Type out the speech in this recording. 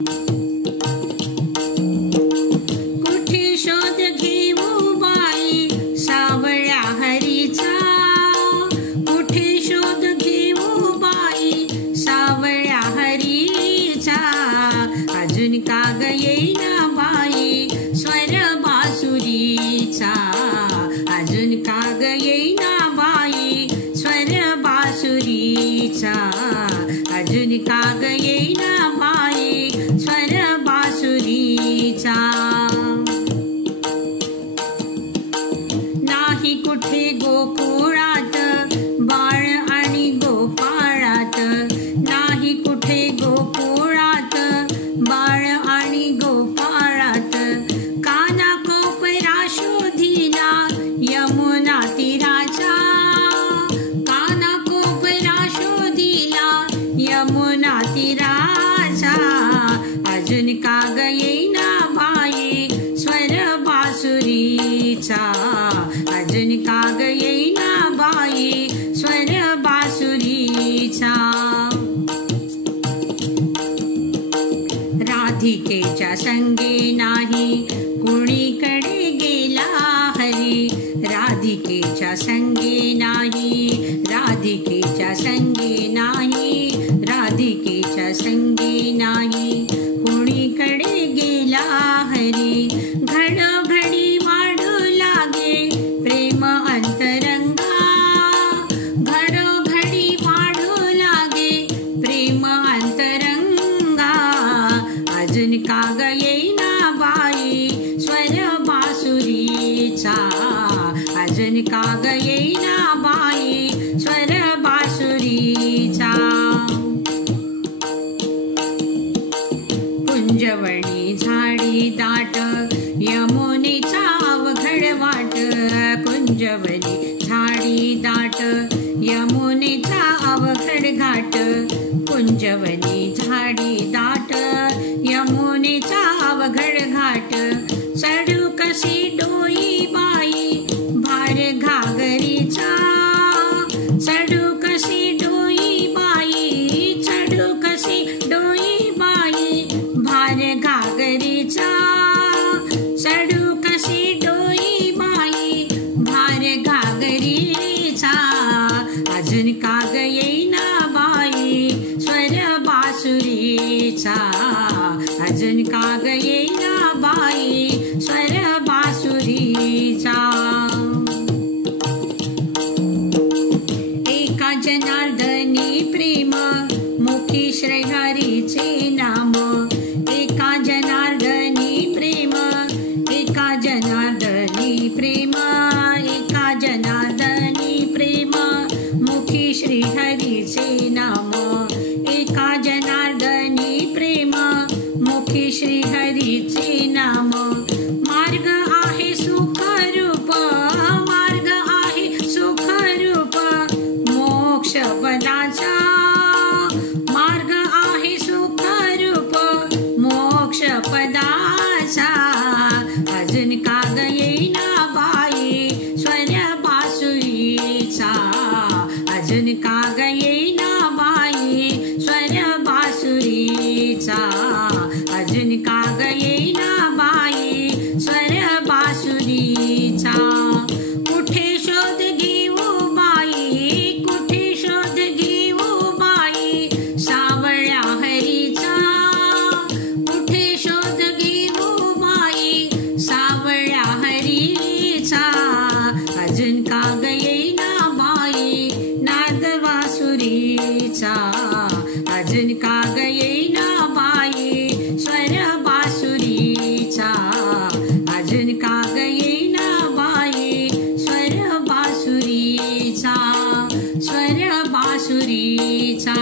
कुठे शोध घेऊ बाई सावळ्या हरीचा, कुठे शोध घेऊ बाई सावळ्या हरीचा, अजून का ग येईना बाई स्वर बासुरीचा, अजून का ग येईना बाई स्वर बासुरीचा, अजून का ग येईना बाई स्वर बासुरीचा. नाही कुठे गोकुळात बाळ आणि गोपाळात, नाही कुठे गोकुळात बाळ आणि गोपाळात, काना कोपरा शोधिला यमुना तीराचा, काना कोपरा शोधिला यमुना तीराचा, अजून का ग येईना बाई स्वर बासुरीचा, अजून का ग येईना बाई स्वर बासुरीचा. राधिकेच्या संगे नाही कुणीकडे गेला हरी, राधिकेच्या संगे नाही, राधिकेच्या संगे नाही, राधिकेच्या संगे नाही कुणीकडे गेला हरी. घडोघडी वाढू लागे प्रेम अंतरंगा, घडोघडी वाढू लागे प्रेम अंतरंगा, अजून का ग येईना बाई स्वर बासुरीचा, अजून का ग येईना बाई स्वर बासुरीचा. कुंजवणी झाडी दाट यमुनेचा अवघड वाट, कुंजवणी झाडी दाट यमुनेचा अवघड घाट, कुंजवणी झाडी दाट यमुनेचा अवघड घाट, चढू कशी डोई बाई भार घागरीचा, चढू कशी डोई बाई, चढू कशी डोई बाई भार घागरीचा, चढू कशी डोई बाई भार घागरीचा, अजून का ग येईना बाई स्वर बासुरीचा, अजून का ग येईना बाई स्वर बासुरीचा. एका जनार्दनी प्रेम मुखी श्रीहरीचे नाम, एका जनार्दनी प्रेम, एका जनार्दनी प्रेम, एका जनार्दनी प्रेम मुखी श्रीहरीचे नाम, एका जनार्दनी प्रेम मुखी श्रीहरीचे नाम. मार्ग आहे सुख रूप, मार्ग आहे सुख रूप मोक्ष पदाचा, मार्ग आहे सुख रूप मोक्ष पदाचा, अजून का ग येईना बाई स्वर बासुरीचा, अजून का ग येईना बाई स्वर बासुरीचा, अजून का ग येईना बाई स्वर बासुरीचा. कुठे शोध घेऊ बाई, कुठे शोध घेऊ बाई सावळ्या हरीचा, कुठे शोध घेऊ बाई सावळ्या हरीचा, अजून का ग येईना बाई नाद बासुरीचा, अजून का ग येईना बाई स्वर बासुरीचा, अजून का ग येईना बाई स्वर बासुरीचा, स्वर बासुरीचा.